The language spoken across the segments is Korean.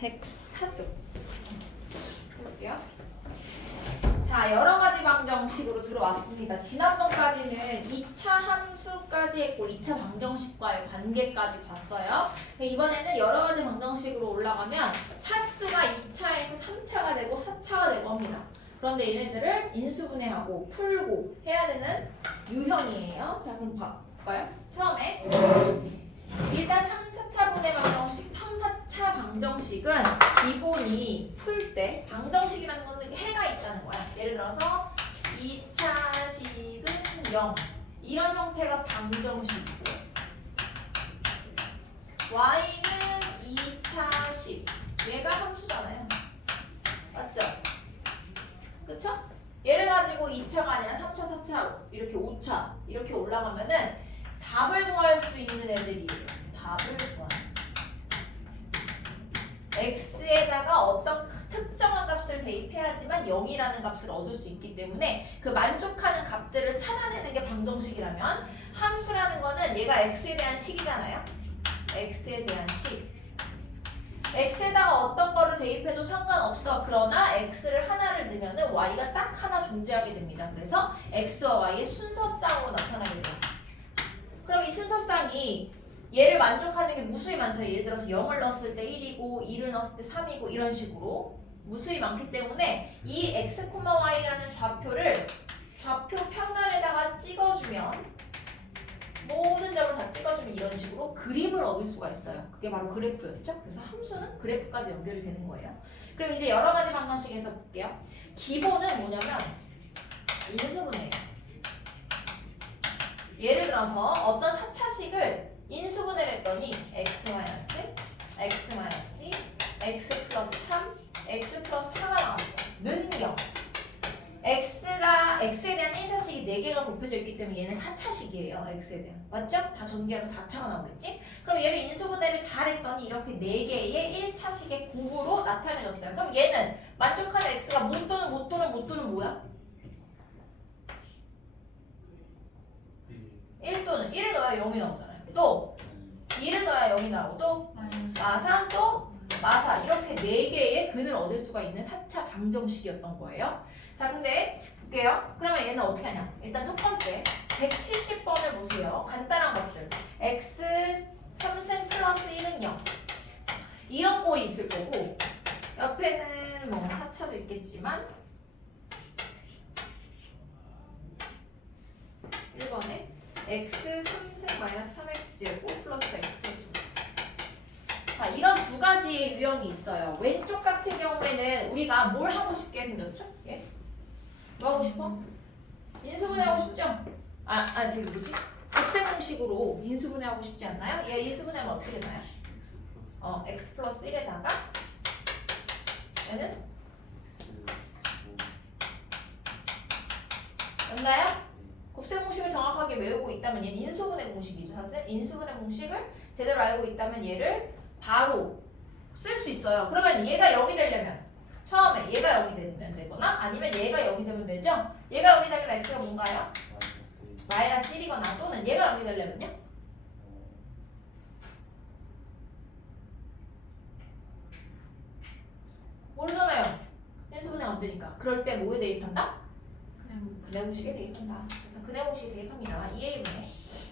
104쪽 해볼게요. 자, 여러 가지 방정식으로 들어왔습니다. 지난번까지는 2차 함수까지 했고 2차 방정식과의 관계까지 봤어요. 이번에는 여러 가지 방정식으로 올라가면 차수가 2차에서 3차가 되고 4차가 되고 합니다. 그런데 얘네들을 인수분해하고 풀고 해야 되는 유형이에요. 자, 그럼 볼까요? 처음에 일단 3, 4차 분해 방정식, 3, 4차 방정식은 기본이 풀 때 방정식이라는 거는 해가 있다는 거야. 예를 들어서 2차 식은 0 이런 형태가 방정식이고 y는 2차 식 얘가 함수잖아요. 맞죠? 그쵸? 얘를 가지고 2차가 아니라 3차, 4차 이렇게 5차 이렇게 올라가면은 답을 구할 수 있는 애들이에요. 답을 구하는. x에다가 어떤 특정한 값을 대입해야지만 0이라는 값을 얻을 수 있기 때문에 그 만족하는 값들을 찾아내는 게 방정식이라면 함수라는 거는 얘가 x에 대한 식이잖아요. x에 대한 식. x에다가 어떤 거를 대입해도 상관없어. 그러나 x를 하나를 넣으면 y가 딱 하나 존재하게 됩니다. 그래서 x와 y의 순서쌍으로 나타나게 돼요. 그럼 이 순서쌍이 얘를 만족하는 게 무수히 많죠. 예를 들어서 0을 넣었을 때 1이고 2를 넣었을 때 3이고 이런 식으로 무수히 많기 때문에 이 x, y라는 좌표를 좌표 평면에다가 찍어주면 모든 점을 다 찍어주면 이런 식으로 그림을 얻을 수가 있어요. 그게 바로 그래프였죠. 그래서 함수는 그래프까지 연결이 되는 거예요. 그럼 이제 여러 가지 방정식에서 볼게요. 기본은 뭐냐면 인수분해예요. 예를 들어서 어떤 4차식을 인수분해를 했더니 x x 플러스 3, x 플러스 4가 나왔어요. 는경. x에 대한 1차식이 4개가 곱해져 있기 때문에 얘는 4차식이에요. x에 대한. 맞죠? 다 전개하면 4차가 나오겠지? 그럼 얘를 인수분해를 잘했더니 이렇게 4개의 1차식의 곱으로 나타내졌어요. 그럼 얘는 만족하는 x가 못 또는 뭐야? 1 또는 1을 넣어야 0이 나오잖아요. 또 2를 넣어야 0이 나오고 또 마3 또 마4 이렇게 4개의 근을 얻을 수가 있는 4차 방정식이었던 거예요. 자, 근데 볼게요. 그러면 얘는 어떻게 하냐? 일단 첫 번째 170번을 보세요. 간단한 것들. x 3승 플러스 1은 0 이런 꼴이 있을 거고 옆에는 뭐 4차도 있겠지만 1번에 x 3승 마이너스 3x 제곱 플러스 x 플러스 5. 자, 이런 두 가지의 유형이 있어요. 왼쪽 같은 경우에는 우리가 뭘 하고 싶게 생겼죠? 예? 뭐 하고 싶어? 인수분해하고 싶죠? 지금 뭐지? 곱셈 공식으로 인수분해하고 싶지 않나요? 얘 인수분해하면 어떻게 되나요? x 플러스 1에다가 얘는 맞나요? 곱셈 공식을 정확하게 외우고 있다면 얘는 인수분해 공식이죠. 사실 인수분해 공식을 제대로 알고 있다면 얘를 바로 쓸 수 있어요. 그러면 얘가 0이 되려면 처음에 얘가 0이 되면 되거나 아니면 얘가 0이 되면 되죠. 얘가 0이 되려면 x가 뭔가요? 마이너스 1이거나 또는 얘가 0이 되려면요? 모르잖아요. 인수분해 안 되니까. 그럴 때 뭐에 대입한다? 근해 공식에 대입한다. 그래서 근해 공식에 대입합니다. 2a분의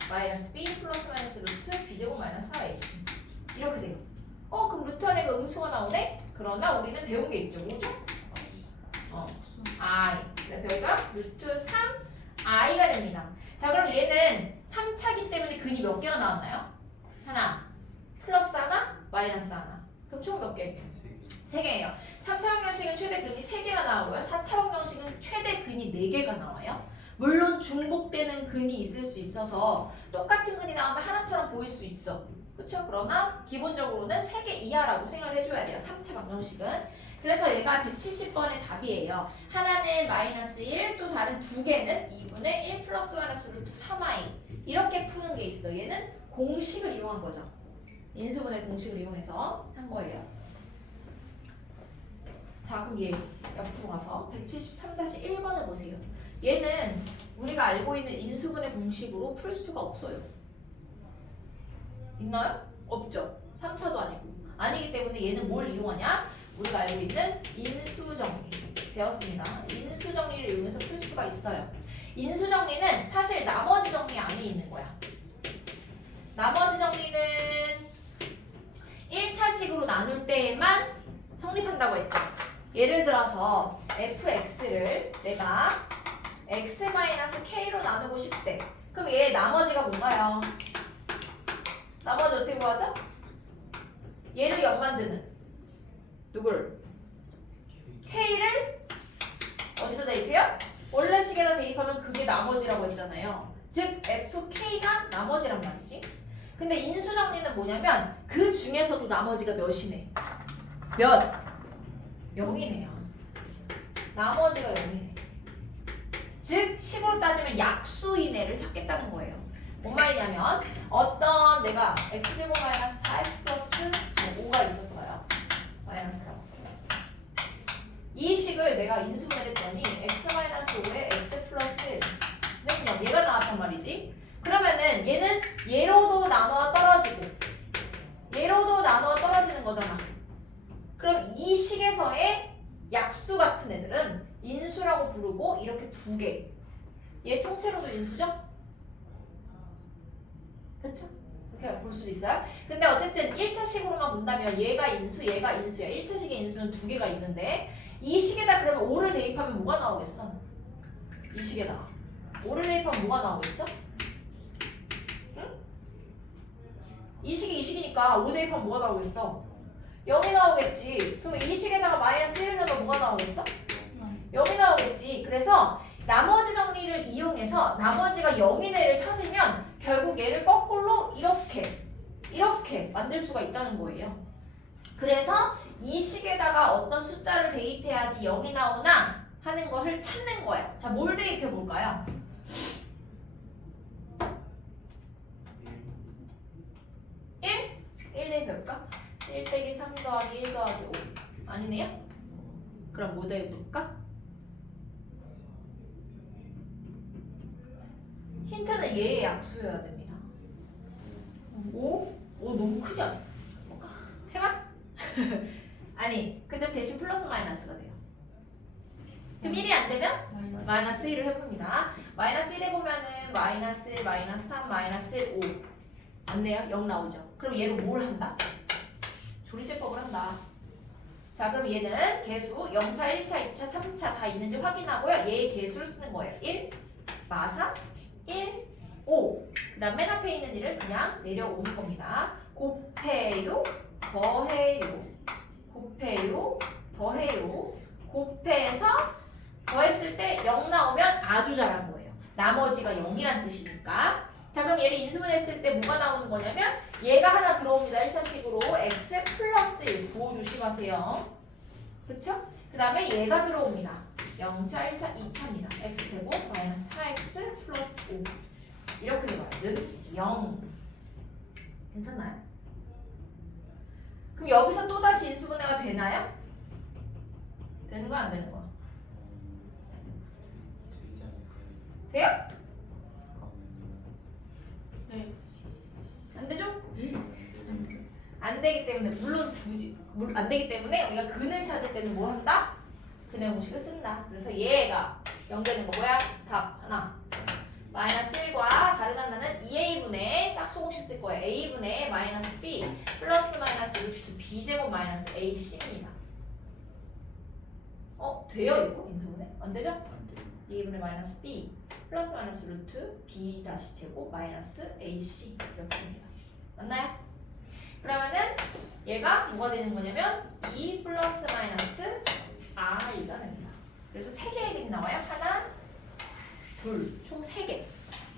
마이너스 b 플러스 마이너스 루트 b제곱 마이너스 4ac 이렇게 돼요. 그럼 루트 안에가 음수가 나오네? 그러나 우리는 배운 게 있죠. 뭐죠? i. 그래서 여기가 루트 3i가 됩니다. 자, 그럼 얘는 3차기 때문에 근이 몇 개가 나왔나요? 하나, 플러스 하나, 마이너스 하나. 그럼 총 몇 개? 3개예요. 3차 방정식은 최대 근이 3개가 나오고요. 4차 방정식은 최대 근이 4개가 나와요. 물론 중복되는 근이 있을 수 있어서 똑같은 근이 나오면 하나처럼 보일 수 있어. 그렇죠? 그러나 기본적으로는 3개 이하라고 생각을 해줘야 돼요. 3차 방정식은. 그래서 얘가 170번의 답이에요. 하나는 마이너스 1, 또 다른 두 개는 2분의 1 플러스 마이너스 루트 3i 이렇게 푸는 게 있어요. 얘는 공식을 이용한 거죠. 인수분해 공식을 이용해서 한 거예요. 자, 그럼 얘 옆으로 가서 173-1번을 보세요. 얘는 우리가 알고 있는 인수분해 공식으로 풀 수가 없어요. 있나요? 없죠. 3차도 아니고. 아니기 되기 때문에 얘는 뭘 이용하냐? 우리가 알고 있는 인수정리 배웠습니다. 인수정리를 이용해서 풀 수가 있어요. 인수정리는 사실 나머지 정리 안에 있는 거야. 나머지 정리는 1차식으로 나눌 때에만 성립한다고 했죠. 예를 들어서 fx를 내가 x-k로 나누고 싶대. 그럼 얘 나머지가 뭔가요? 나머지 어떻게 구하죠? 얘를 0 만드는 누구를? k를 어디다 대입해요? 원래 식에다 대입하면 그게 나머지라고 했잖아요. 즉 fk가 나머지란 말이지. 근데 인수정리는 뭐냐면 그 중에서도 나머지가 몇이네? 몇? 0이네요. 나머지가 0이네. 즉 식으로 따지면 약수인 애를 찾겠다는 거예요. 뭔 말이냐면 어떤 내가 x제곱 마이너스 4x 플러스 5가 있었어요. 마이너스라고. 이 식을 내가 인수분해를 했더니 x 마이너스 5에 x 플러스 1는 그냥 얘가 나왔단 말이지. 그러면은 얘는 얘로도 나눠 떨어지고 얘로도 나눠 떨어지는 거잖아. 그럼 이 식에서의 약수 같은 애들은 인수라고 부르고 이렇게 두 개. 얘 통째로도 인수죠? 그렇죠? 이렇게 볼 수도 있어요. 근데 어쨌든 1차식으로만 본다면 얘가 인수, 얘가 인수야. 1차식의 인수는 두 개가 있는데 이 식에다 그러면 5를 대입하면 뭐가 나오겠어? 이 식에다가 5를 대입하면 뭐가 나오겠어? 응? 이 식이 이 식이니까 5 대입하면 뭐가 나오겠어? 0이 나오겠지. 그럼 이 식에다가 마이너스 1을 넣어도 뭐가 나오겠어? 0이 나오겠지. 그래서 나머지 정리를 이용해서 나머지가 0인 애를 찾으면 결국 얘를 거꾸로 이렇게 만들 수가 있다는 거예요. 그래서 이 식에다가 어떤 숫자를 대입해야지 0이 나오나 하는 것을 찾는 거야. 자, 뭘 대입해 볼까요? 1 대입해볼까? 1 빼기 3 더하기 1 더하기 5 아니네요? 그럼 뭐 대입해볼까? 힌트는 얘의 약수여야 됩니다. 5? 너무 크지 않아? 해봐? 아니 근데 대신 플러스 마이너스가 돼요. 그럼 1이 안 되면 마이너스 1을 해봅니다. 마이너스 1 해보면은 마이너스 1, 마이너스 3, 마이너스 1, 5 안 돼요? 0 나오죠? 그럼 얘를 뭘 한다? 조리제법을 한다. 자 그럼 얘는 개수 0차, 1차, 2차, 3차 다 있는지 확인하고요. 얘의 개수를 쓰는 거예요. 1, 마사, 1, 5. 그 다음 맨 앞에 있는 일을 그냥 내려오는 겁니다. 곱해요, 더해요, 곱해요, 더해요. 곱해서 더했을 때 0 나오면 아주 잘한 거예요. 나머지가 0이란 뜻이니까. 자 그럼 얘를 인수분해했을 때 뭐가 나오는 거냐면 얘가 하나 들어옵니다. 1차식으로 x 플러스 1 구호 조심하세요. 그쵸? 그 다음에 얘가 들어옵니다. 0차, 1차, 2차입니다. x제곱 마이너스 4x 플러스 5 이렇게 돼봐요. 는 0 괜찮나요? 그럼 여기서 또다시 인수분해가 되나요? 되는 거야 안 되는 거야? 돼요? 네. 안 되죠? 안 되기 때문에 물론 안 되기 때문에 우리가 근을 찾을 때는 뭐 한다? 근의 공식을 쓴다. 그래서 얘가 0 되는 거 뭐야? 답 하나. 마이너스 1과 다른 하나는 2a분의 짝수 공식 쓸 거예요. a분의 마이너스 b 플러스 마이너스 루트 b제곱 마이너스 ac입니다. 돼요 이거 인수분해? 안 되죠? 2a분의 마이너스 b 플러스 마이너스 루트 b 다시 제곱 마이너스 ac 이렇게 됩니다. 맞나요? 그러면은 얘가 뭐가 되는 거냐면 2 플러스 마이너스 i가 됩니다. 그래서 3개의 근이 나와요. 하나, 둘, 총 3개.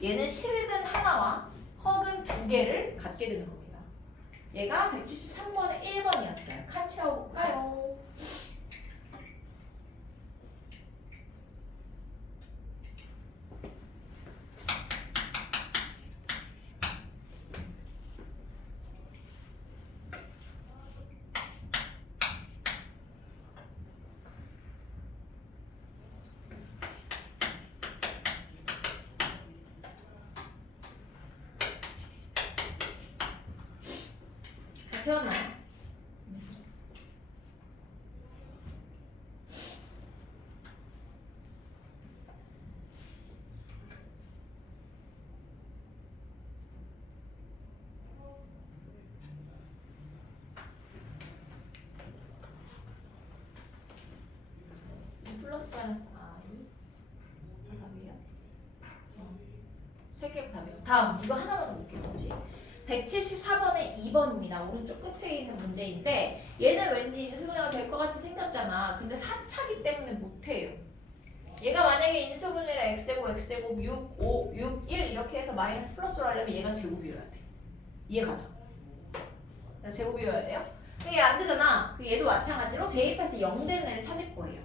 얘는 실근 하나와 허근 2개를 갖게 되는 겁니다. 얘가 173번의 1번이었어요. 같이 해볼까요? 세웠나요? 플러스 마이너스 i 다 답이에요? 세 개가 답이에요. 다음 이거 하나만 더 볼게요. 그렇지? 174번의 2번입니다. 오른쪽 끝에 있는 문제인데 얘는 왠지 인수분해가 될 것 같이 생겼잖아. 근데 4차기 때문에 못해요. 얘가 만약에 인수분해를 x제곱 6, 5, 6, 1 이렇게 해서 마이너스 플러스로 하려면 얘가 제곱이어야 돼. 이해가죠? 제곱이어야 돼요. 근데 얘 안 되잖아. 얘도 마찬가지로 대입해서 0 되는 애를 찾을 거예요.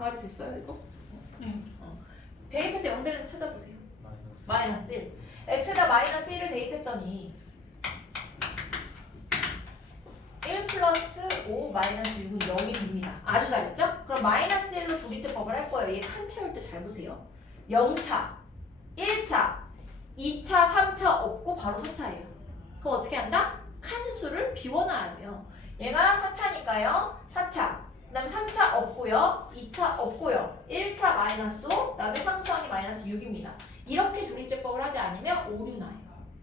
가을 됐어요 이거? 네. 대입해서 0 되는 애 찾아보세요. 마이너스. 마이너스 1. x에다 마이너스 1을 대입했더니 1 플러스 5 마이너스 6은 0이 됩니다. 아주 잘했죠? 그럼 마이너스 1로 조리제법을 할 거예요. 얘 칸 채울 때 잘 보세요. 0차, 1차, 2차, 3차 없고 바로 4차예요. 그럼 어떻게 한다? 칸수를 비워놔야 돼요. 얘가 4차니까요. 4차. 그 다음에 3차 없고요. 2차 없고요. 1차 마이너스 5, 그 다음에 상수항이 마이너스 6입니다. 이렇게 조리제법을 하지 않으면 오류 나요.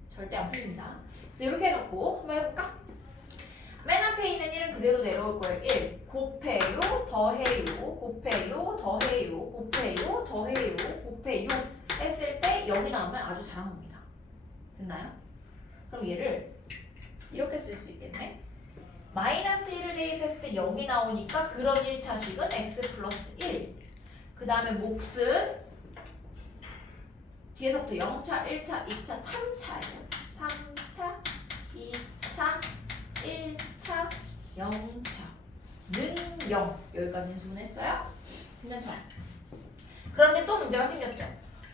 절대 안 풀립니다. 그래서 이렇게 해놓고 한번 해볼까? 맨 앞에 있는 1은 그대로 내려올 거예요. 1 곱해요, 더해요, 곱해요, 더해요, 곱해요, 더해요, 곱해요 했을 때 0이 나오면 아주 잘한 겁니다. 됐나요? 그럼 얘를 이렇게 쓸 수 있겠네. 마이너스 1을 대입했을 때 0이 나오니까 그런 1차식은 x 플러스 1. 그 다음에 몫은 뒤에서부터 0차, 1차, 2차, 3차예요. 3차, 2차, 1차, 0차. 는 0. 여기까지 인수분해했어요? 괜찮죠? 그런데 또 문제가 생겼죠.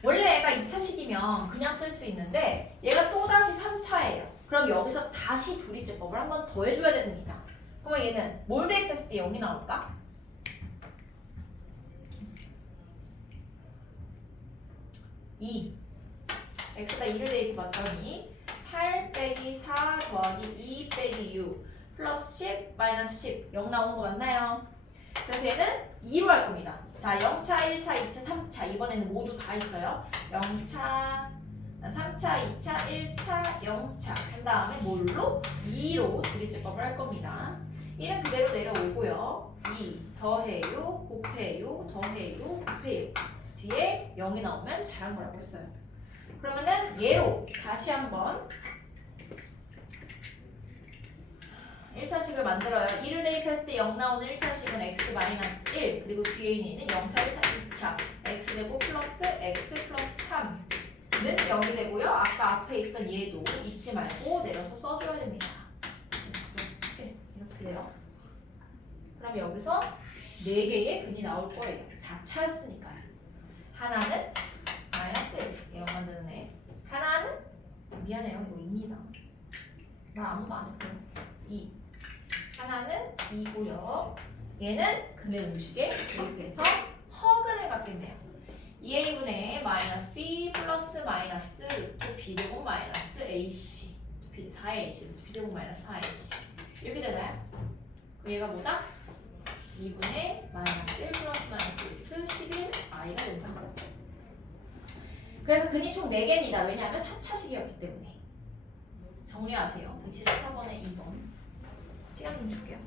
원래 얘가 2차식이면 그냥 쓸 수 있는데 얘가 또다시 3차예요. 그럼 여기서 다시 조리제법을 한 번 더 해줘야 됩니다. 그러면 얘는 뭘 대입했을 때 0이 나올까? 2. x에다 2를 대입해봤더니 8 빼기 4 더하기 2 빼기 6 플러스 10 마이너스 10 0 나오는 거 맞나요? 그래서 얘는 2로 할 겁니다. 자, 0차, 1차, 2차, 3차 이번에는 모두 다 있어요. 0차, 3차, 2차, 1차, 0차 한 다음에 뭘로? 2로 조리제법을 할 겁니다. 1은 그대로 내려오고요. 2 더해요, 곱해요, 더해요, 곱해요 뒤에 0이 나오면 잘한 거라고 했어요. 그러면은 얘로 다시 한번 1차식을 만들어요. 1을 대입했을 때 0 나오는 1차식은 x-1 그리고 뒤에 있는 0차, 1차, 2차 x 되고 플러스 x 플러스 3는 0이 되고요. 아까 앞에 있던 얘도 잊지 말고 내려서 써줘야 됩니다. x 플러스 1 이렇게 돼요. 그럼 여기서 4개의 근이 나올 거예요. 4차였으니까요. 하나는 마이너스 1 0 만드는 애. 하나는 미안해요. 이거 2입니다. 말 아무도 안 했고요. 2 하나는 2고요. 얘는 근의 음식에 대입해서 허근을 갖겠네요. 2a분의 마이너스 b 플러스 마이너스 루트 b제곱 마이너스 ac 4ac 루트 b제곱 마이너스 4ac 이렇게 되나요? 그럼 얘가 뭐다? 2분의 마이너스 1 플러스 마이너스 루트 11i가 된다. 그래서 근이 총 4개입니다. 왜냐하면 4차식이었기 때문에. 정리하세요. 114번에 2번. 시간 좀 줄게요.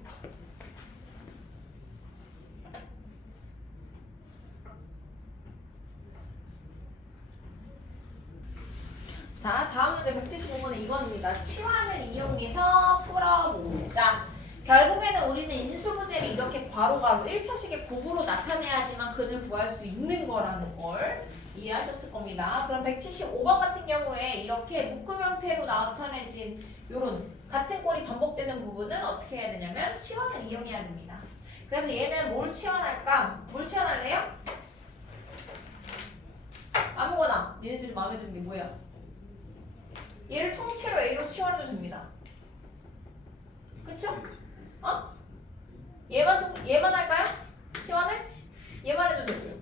자, 다음 문제 175번에 2번입니다. 치환을 이용해서 풀어보자. 결국에는 우리는 인수분해를 이렇게 괄호가로 1차식의 곱으로 나타내야지만 근을 구할 수 있는 거라는 걸 이해하셨을 겁니다. 그럼 175번 같은 경우에 이렇게 묶음 형태로 나타내진 요런 같은 꼴이 반복되는 부분은 어떻게 해야 되냐면 치환을 이용해야 됩니다. 그래서 얘는 뭘 치환할까? 뭘 치환할래요? 아무거나 얘네들이 마음에 드는 게 뭐야? 얘를 통째로 A로 치환해도 됩니다. 그쵸? 얘만 할까요? 치환을? 얘만 해도 되고요.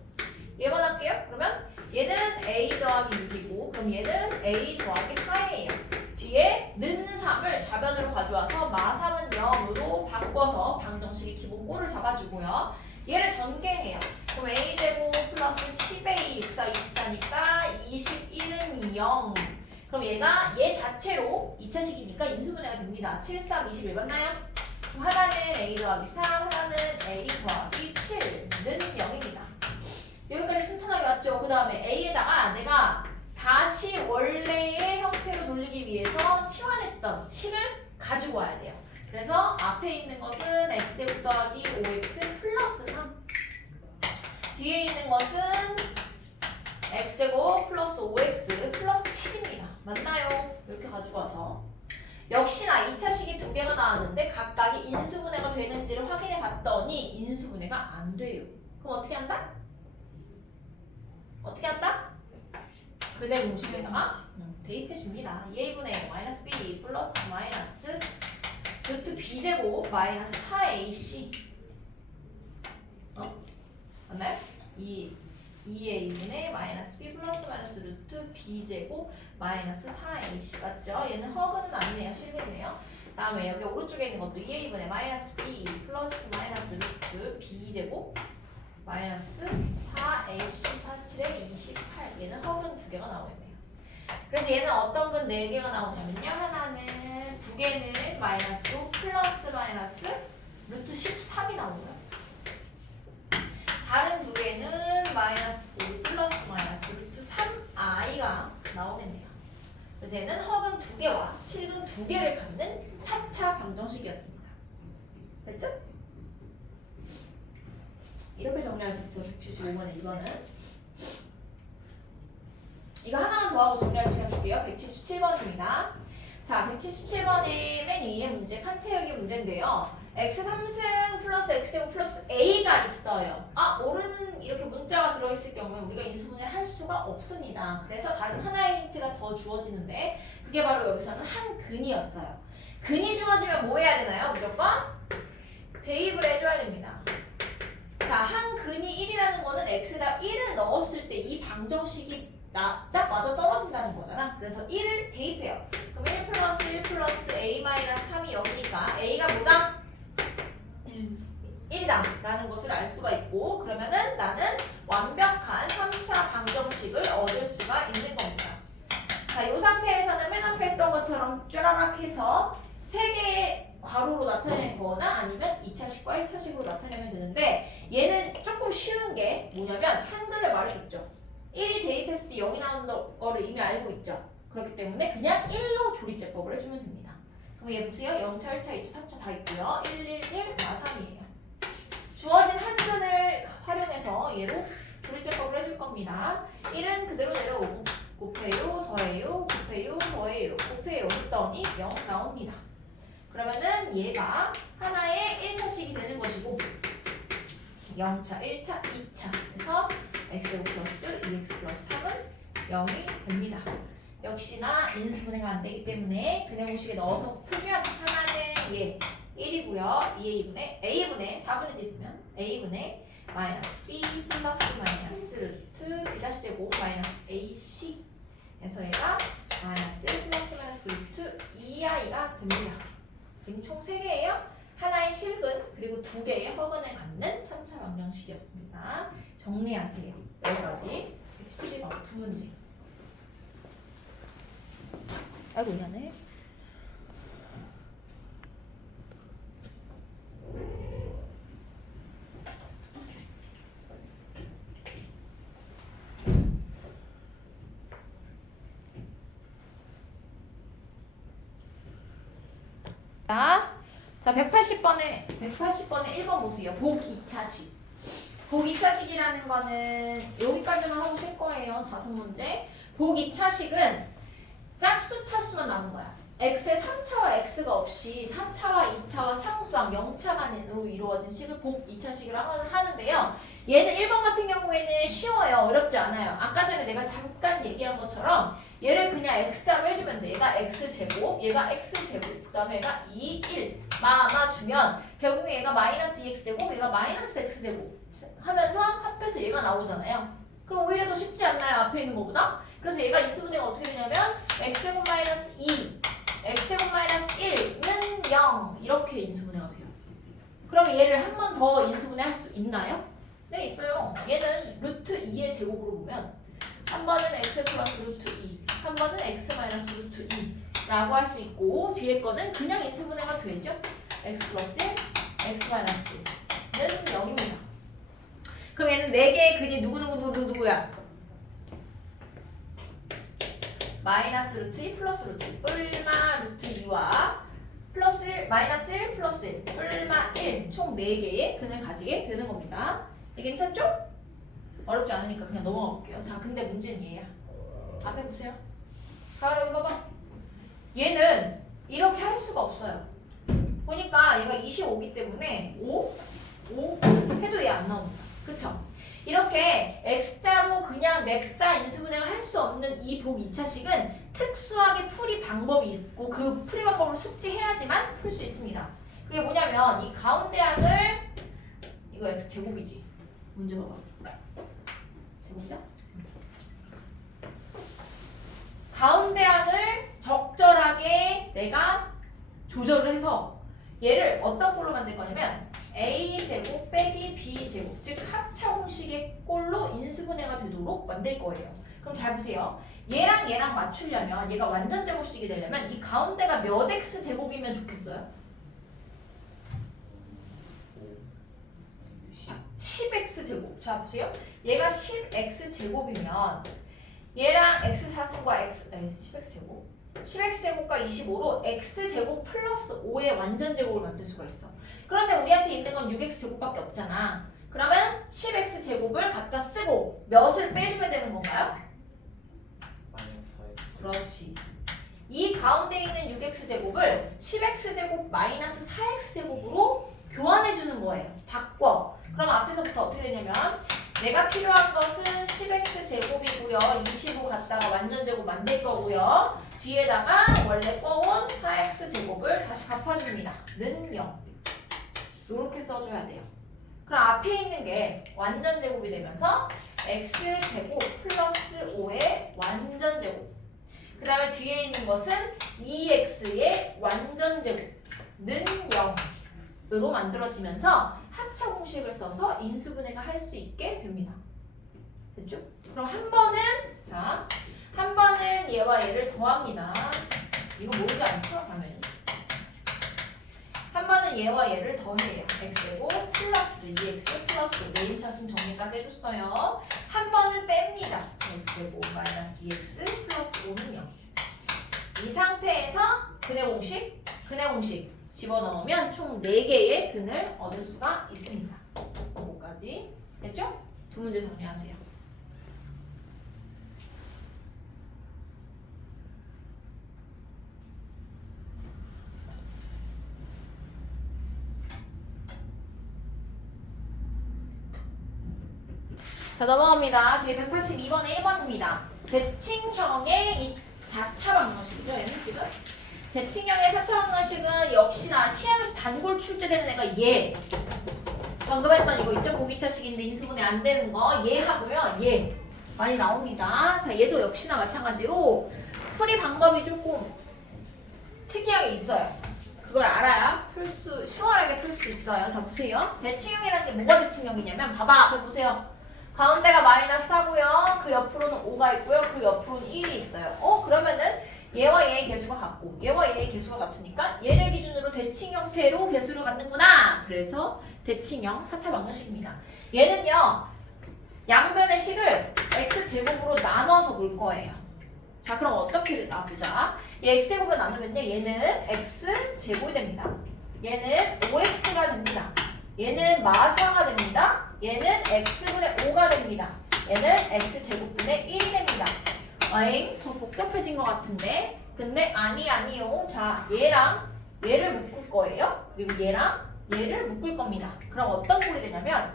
얘만 할게요. 그러면 얘는 A 더하기 6이고 그럼 얘는 A 더하기 4예요. 뒤에 는 3을 좌변으로 가져와서 마 3은 0으로 바꿔서 방정식의 기본 꼴을 잡아주고요. 얘를 전개해요. 그럼 A 제곱 플러스 10A 6, 4, 24니까 21은 0. 그럼 얘가 얘 자체로 2차식이니까 인수분해가 됩니다. 7, 3, 21 맞나요? 하나는 a 더하기 3, 하나는 a 더하기 7는 0입니다. 여기까지 순탄하게 왔죠? 그 다음에 a에다가 내가 다시 원래의 형태로 돌리기 위해서 치환했던 식을 가지고 와야 돼요. 그래서 앞에 있는 것은 x제곱 더하기 5x 플러스 3, 뒤에 있는 것은 x제곱 플러스 5x 플러스 7입니다. 맞나요? 이렇게 가지고 와서 역시나 2차식이 두 개가 나왔는데 각각이 인수분해가 되는지를 확인해 봤더니 인수분해가 안 돼요. 그럼 어떻게 한다? 어떻게 한다? 근해 공식에다가 대입해 줍니다. 2a분의 마이너스 b 플러스 마이너스 루트 b제곱 마이너스 4ac 맞나요? 2a분의 마이너스 b 플러스 마이너스 루트 b제곱 마이너스 4ac 맞죠? 얘는 허근은 아니네요. 실근이네요. 다음에 여기 오른쪽에 있는 것도 2a분의 마이너스 b 플러스 마이너스 루트 b제곱 마이너스 4ac 47에 28 얘는 허근 두 개가 나오겠네요. 그래서 얘는 어떤 근 4개가 나오냐면요. 하나는 두 개는 마이너스 5 플러스 마이너스 루트 13이 나오고요. 다른 두 개는 마이너스 5 플러스 마이너스 루트 3i가 나오겠네요. 그래서 얘는 허근 두 개와 실근 두 개를 갖는 4차 방정식이었습니다. 됐죠? 이렇게 정리할 수 있어요. 175번에 2번은. 이거 하나만 더 하고 정리할 시간 줄게요. 177번입니다. 자, 177번의 맨 위에 문제, 칸체역의 문제인데요. x 3승 플러스 x제곱 플러스 a가 있어요. 오르는 이렇게 문자가 들어있을 경우에 우리가 인수분해를 할 수가 없습니다. 그래서 다른 하나의 힌트가 더 주어지는데 그게 바로 여기서는 한 근이었어요. 근이 주어지면 뭐 해야 되나요? 무조건 대입을 해줘야 됩니다. 자, 한 근이 1이라는 거는 x에다 1을 넣었을 때 이 방정식이 딱 맞아 떨어진다는 거잖아. 그래서 1을 대입해요. 그럼 1 플러스 1 플러스 a 마이너스 3이 0이니까 a가 뭐다? 1이다 라는 것을 알 수가 있고 그러면은 나는 완벽한 3차 방정식을 얻을 수가 있는 겁니다. 자, 이 상태에서는 맨 앞에 했던 것처럼 쭈라락 해서 3개의 괄호로 나타내는 거나 아니면 2차식과 1차식으로 나타내면 되는데 얘는 조금 쉬운 게 뭐냐면 한글을 말해줬죠. 1이 대입했을 때 0이 나오는 거를 이미 알고 있죠. 그렇기 때문에 그냥 1로 조립제법을 해주면 됩니다. 그럼 얘 보세요. 0차, 1차, 2차, 3차 다 있고요. 1, 1, 1, 마3이에요. 주어진 한근을 활용해서 얘로 조립제법을 해줄 겁니다. 1은 그대로 내려오고 곱해요, 더해요, 곱해요, 더해요, 곱해요 했더니 0 나옵니다. 그러면은 얘가 하나의 1차식이 되는 것이고 0차, 1차, 2차 해서 x제곱 플러스 2x 플러스 3은 0이 됩니다. 역시나 인수분해가 안 되기 때문에 근해 공식에 넣어서 풀면 하나는 얘 1이고요. 2a분의 4분의 1 있으면 a분의 마이너스 b 플러스 마이너스 루트 b'제곱 마이너스 ac 해서 얘가 마이너스 1 플러스 마이너스 루트 2i가 됩니다. 지금 총 3개예요. 하나의 실근 그리고 2개의 허근을 갖는 3차 방정식이었습니다. 정리하세요. 여기까지 111번 두 문제. 아이고 미안해. 자, 180번에 1번 보세요. 복 2차식. 복 2차식이라는 거는 여기까지만 하고 쉴 거예요. 5문제. 복 2차식은 짝수 차수만 남은 거야. x의 3차와 x가 없이 4차와 2차와 상수항 0차간으로 이루어진 식을 복 2차식이라고 하는데요. 얘는 1번 같은 경우에는 쉬워요. 어렵지 않아요. 아까 전에 내가 잠깐 얘기한 것처럼 얘를 그냥 x자로 해주면 돼. 얘가 x제곱, 얘가 x제곱, 그 다음에 얘가 2, 1 주면 결국에 얘가 마이너스 2x제곱, 얘가 마이너스 x제곱 하면서 합해서 얘가 나오잖아요. 그럼 오히려 더 쉽지 않나요? 앞에 있는 것보다? 그래서 얘가 인수분해가 어떻게 되냐면 x제곱 마이너스 2, x제곱 마이너스 1는 0 이렇게 인수분해가 돼요. 그럼 얘를 한 번 더 인수분해 할 수 있나요? 네, 있어요. 얘는 루트 2의 제곱으로 보면 한 번은 x 플러스 루트 2, 한 번은 x 마이너스 루트 2 라고 할 수 있고 뒤에 거는 그냥 인수분해가 되죠. x 플러스 1, x 마이너스 1는 0입니다. 그럼 얘는 4개의 근이 누구야? 마이너스 루트 2 플러스 루트 2 뿔마 루트 2와 플러스 1, 마이너스 1 플러스 1 뿔마 1 총 4개의 근을 가지게 되는 겁니다. 이게 괜찮죠? 어렵지 않으니까 그냥 넘어가 볼게요. 자, 근데 문제는 얘야. 앞에 보세요. 가을 여기 봐봐. 얘는 이렇게 할 수가 없어요. 보니까 얘가 25기 때문에 5 해도 얘 안 나옵니다. 그쵸? 이렇게 X자로 그냥 냅다 인수분해를 할 수 없는 이 복 2차식은 특수하게 풀이 방법이 있고 그 풀이 방법을 숙지해야지만 풀 수 있습니다. 그게 뭐냐면 이 가운데 항을 이거 X제곱이지. 문제 봐봐. 제곱이죠? 가운데 항을 적절하게 내가 조절을 해서 얘를 어떤 꼴로 만들 거냐면 a제곱 빼기 b제곱 즉 합차 공식의 꼴로 인수분해가 되도록 만들 거예요. 그럼 잘 보세요. 얘랑 맞추려면 얘가 완전 제곱식이 되려면 이 가운데가 몇 x제곱이면 좋겠어요? 10x제곱. 자 보세요. 얘가 10x제곱이면 얘랑 x4승과 10x제곱 10x제곱과 25로 x제곱 플러스 5의 완전 제곱을 만들 수가 있어. 그런데 우리한테 있는 건 6x제곱밖에 없잖아. 그러면 10x제곱을 갖다 쓰고 몇을 빼주면 되는 건가요? 그렇지. 이 가운데 있는 6x제곱을 10x제곱 마이너스 4x제곱으로 교환해주는 거예요. 바꿔. 그럼 앞에서부터 어떻게 되냐면 내가 필요한 것은 10x제곱이고요. 25 갖다가 완전 제곱 만들 거고요. 뒤에다가 원래 꺼온 4x제곱을 다시 갚아줍니다. 는 0. 이렇게 써줘야 돼요. 그럼 앞에 있는 게 완전 제곱이 되면서 x제곱 플러스 5의 완전 제곱. 그 다음에 뒤에 있는 것은 2x의 완전 제곱는 0으로 만들어지면서 합차 공식을 써서 인수분해가 할 수 있게 됩니다. 됐죠? 그럼 한 번은 얘와 얘를 더합니다. 이거 모르지 않죠? 당연히. 한 번은 얘와 얘를 더해요. x제곱 플러스 2x 플러스 4인차순 정리까지 해줬어요. 한 번은 뺍니다. x제곱 마이너스 2x 플러스 5는 0. 이 상태에서 근의 공식 집어넣으면 총 4개의 근을 얻을 수가 있습니다. 그거까지 됐죠? 두 문제 정리하세요. 자, 넘어갑니다. 뒤에 182번에 1번입니다. 대칭형의 이 4차 방정식이죠. 얘는 지금 대칭형의 4차 방정식은 역시나 시험에서 단골 출제되는 애가 얘. 방금 했던 이거 있죠? 보기차식인데 인수분해 안 되는 거 얘 하고요. 얘 많이 나옵니다. 자, 얘도 역시나 마찬가지로 풀이 방법이 조금 특이하게 있어요. 그걸 알아야 수월하게 풀 수 있어요. 자, 보세요. 대칭형이라는 게 뭐가 대칭형이냐면 봐봐. 앞에 보세요. 가운데가 마이너스 4고요. 그 옆으로는 5가 있고요. 그 옆으로는 1이 있어요. 그러면은 얘와 얘의 개수가 같고 얘와 얘의 개수가 같으니까 얘를 기준으로 대칭 형태로 개수를 갖는구나. 그래서 대칭형 4차 방정식입니다. 얘는요. 양변의 식을 x제곱으로 나눠서 볼 거예요. 자, 그럼 어떻게 나보자. 얘 x제곱으로 나누면요. 얘는 x제곱이 됩니다. 얘는 5x가 됩니다. 얘는 마사가 됩니다. 얘는 x분의 5가 됩니다. 얘는 x제곱분의 1이 됩니다. 어잉? 더 복잡해진 것 같은데? 근데 아니요. 자, 얘랑 얘를 묶을 거예요. 그리고 얘랑 얘를 묶을 겁니다. 그럼 어떤 꼴이 되냐면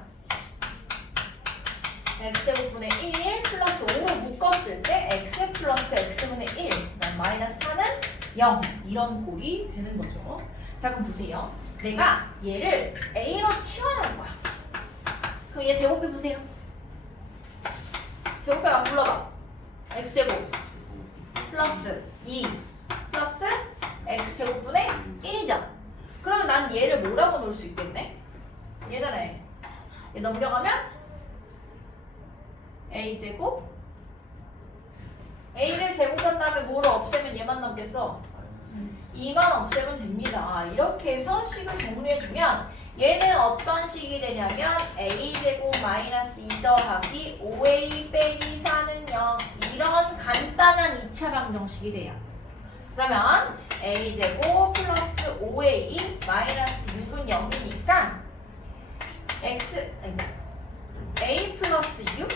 x제곱분의 1 플러스 5로 묶었을 때 x 플러스 x분의 1 그다음 마이너스 4는 0 이런 꼴이 되는 거죠. 자, 그럼 보세요. 내가 얘를 a로 치환할 거야. 그럼 얘 제곱해보세요. 제곱해 막 불러봐. x제곱 플러스 2 플러스 x제곱분의 1이죠. 그러면 난 얘를 뭐라고 놓을 수 있겠네? 얘잖아요. 얘 넘겨가면 a제곱 a를 제곱한 다음에 뭐를 없애면 얘만 남겠어? 2만 없애면 됩니다. 이렇게 이렇게 해서 식을 정리해주면 얘는 어떤 식이 되냐면 a제곱 마이너스 2 더하기 5a 빼기 4는 0 이런 간단한 2차 방정식이 돼요. 그러면 a제곱 플러스 5a 마이너스 6은 0이니까 a 플러스 6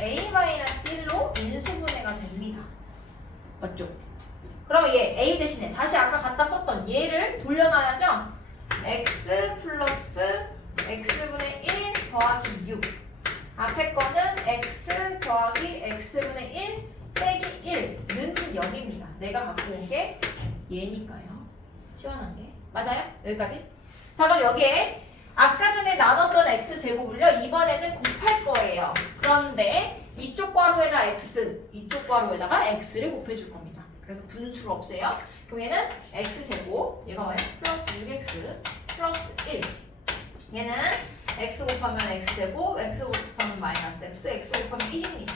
a 마이너스 1로 인수분해가 됩니다. 맞죠? 그러면 얘 a 대신에 다시 아까 갖다 썼던 얘를 돌려놔야죠. x 플러스 x분의 1 더하기 6 앞에 거는 x 더하기 x분의 1 빼기 1는 0입니다. 내가 갖고 온 게 얘니까요. 치환한 게 맞아요? 여기까지? 자 그럼 여기에 아까 전에 나눴던 x제곱을요 이번에는 곱할 거예요. 그런데 이쪽 괄호에다 x 이쪽 괄호에다가 x를 곱해줄 겁니다. 그래서 분수를 없애요. 그럼 얘는 x제곱 얘가 뭐예요? 플러스 6x 플러스 1 얘는 x 곱하면 x제곱 x 곱하면 마이너스 x x 곱하면 1입니다.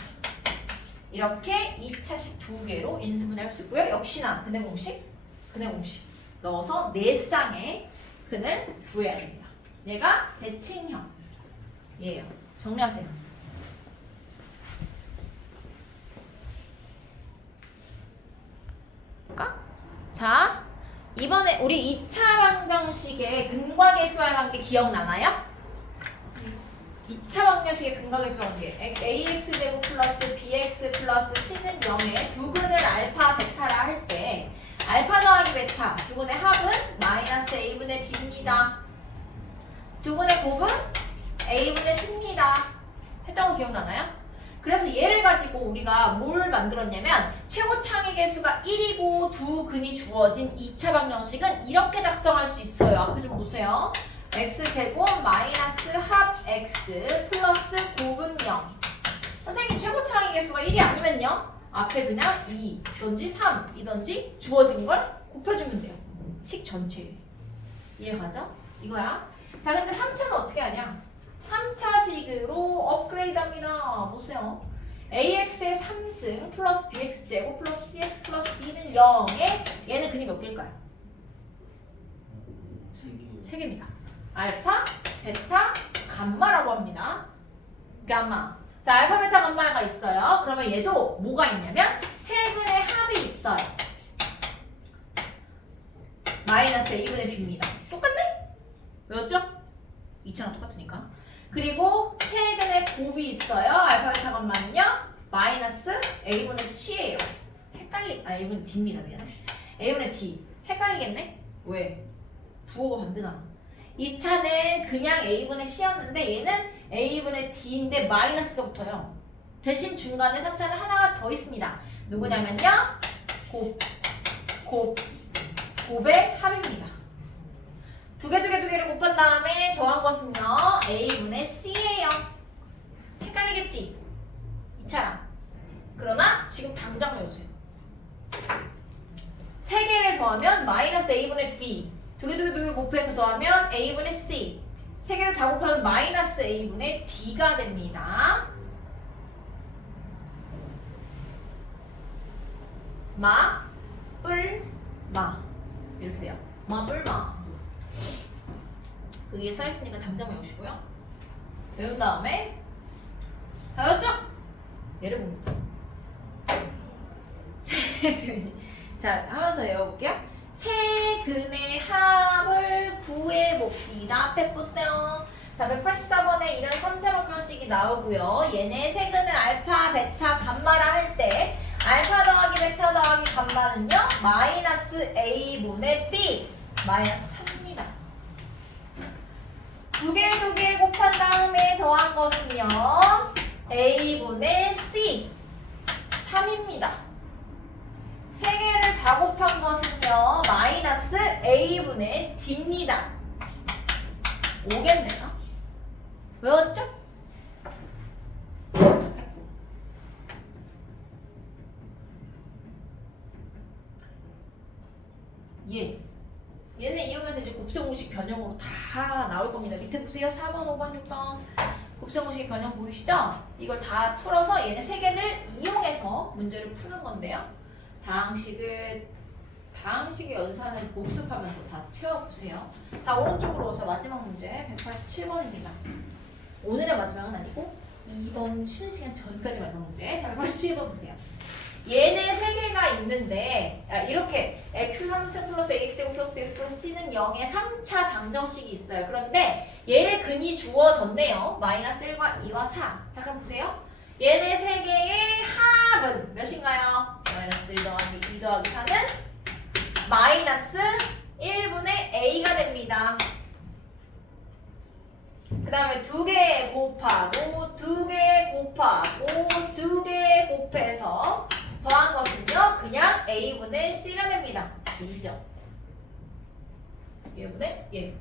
이렇게 2차식 두 개로 인수분해할 수 있고요. 역시나 근해 공식 넣어서 4쌍의 근을 구해야 됩니다. 얘가 대칭형이에요. 정리하세요. 자, 이번에 우리 2차 방정식의 근과 계수와 관계 기억나나요? 2차 방정식의 근과 계수와 관계 ax제곱 플러스 bx 플러스 c는 0에 두 근을 알파, 베타라 할 때 알파 더하기 베타 두 근의 합은 마이너스 a분의 b입니다. 두 근의 곱은 a분의 c입니다. 했던 거 기억나나요? 그래서 얘를 가지고 우리가 뭘 만들었냐면 최고 창의 개수가 1이고 두 근이 주어진 2차 방정식은 이렇게 작성할 수 있어요. 앞에 좀 보세요. x제곱 마이너스 합 x 플러스 곱은 0. 선생님 최고 창의 개수가 1이 아니면 0? 앞에 그냥 2든지 3이든지 주어진 걸 곱해주면 돼요. 식 전체. 이해가죠? 이거야. 자 근데 3차는 어떻게 하냐? 3차식으로 업그레이드 합니다. 보세요. ax의 3승 플러스 bx제곱 플러스 cx 플러스 d는 0에 얘는 근이 몇 개일까요? 3개입니다. 알파, 베타, 감마라고 합니다. 감마. 자, 알파, 베타, 감마가 있어요. 그러면 얘도 뭐가 있냐면 세 근의 합이 있어요. 마이너스 a분의 b입니다. 똑같네? 왜였죠? 2차랑 똑같으니까. 그리고 세 근의 곱이 있어요. 알파, 베타, 감마는요. 마이너스 a분의 c예요. a분의 d입니다. 미안해. a분의 d. 헷갈리겠네? 왜? 부호가 반대잖아. 2차는 그냥 a분의 c였는데 얘는 a분의 d인데 마이너스가 붙어요. 대신 중간에 3차는 하나가 더 있습니다. 누구냐면요. 곱의 합입니다. 두 개를 곱한 다음에 더한 것은요. a분의 c예요. 헷갈리겠지? 2차랑. 그러나 지금 당장 외우세요. 세 개를 더하면 마이너스 a분의 b. 두 개 곱해서 더하면 a분의 c. 세 개를 다 곱하면 마이너스 a분의 d가 됩니다. 마 이렇게 돼요. 마. 그 위에 써있으니까 당장 외우시고요. 외운 다음에 다 외웠죠? 얘를 봅니다. 자, 하면서 외워볼게요. 세 근의 합을 구해봅시다. 앞에 보세요. 자, 184번에 이런 3차 방정식이 나오고요. 얘네 세 근을 알파, 베타, 감마라 할 때 알파 더하기 베타 더하기 감마는요. 마이너스 a분의 b 마이너스 3입니다. 두 개 곱한 다음에 더한 것은요. a분의 c 3입니다. 세 개를 다 곱한 것은요. 마이너스 a분의 d입니다. 5겠네요. 외웠죠? 얘는 이용해서 이제 곱셈 공식 변형으로 다 나올 겁니다. 밑에 보세요. 4번, 5번, 6번 곱셈 공식 변형 보이시죠? 이걸 다 풀어서 얘네 세 개를 이용해서 문제를 푸는 건데요. 다항식을 다항식의 연산을 복습하면서 다 채워보세요. 자, 오른쪽으로 오서 마지막 문제 187번입니다. 오늘의 마지막은 아니고 이번 쉬는 시간 전까지 마지막 문제. 자, 187번 보세요. 얘네 세 개가 있는데 이렇게 x 3승 플러스 ax제곱 플러스 bx 플러스 c는 0의 3차 방정식이 있어요. 그런데 얘의 근이 주어졌네요. 마이너스 1과 2와 4. 자, 그럼 보세요. 얘네 세 개의 합은 몇인가요? 마이너스 1 더하기 2 더하기 4는 마이너스 1분의 a가 됩니다. 그 다음에 2개 곱하고 2개 곱하고 2개 곱해서 더한 것은요 그냥 a분의 c가 됩니다. 이죠. 얘분의 얘.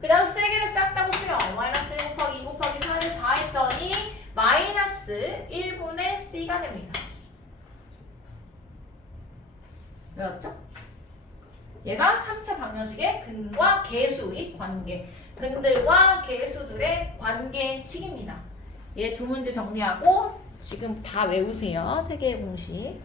그 다음 세 개를 싹 다 곱해요. 마이너스 1 곱하기 2 곱하기 4를 다 했더니 마이너스 1분의 c가 됩니다. 외웠죠? 얘가 3차 방정식의 근과 계수의 관계, 근들과 계수들의 관계식입니다. 얘 두 문제 정리하고 지금 다 외우세요. 세 개의 공식.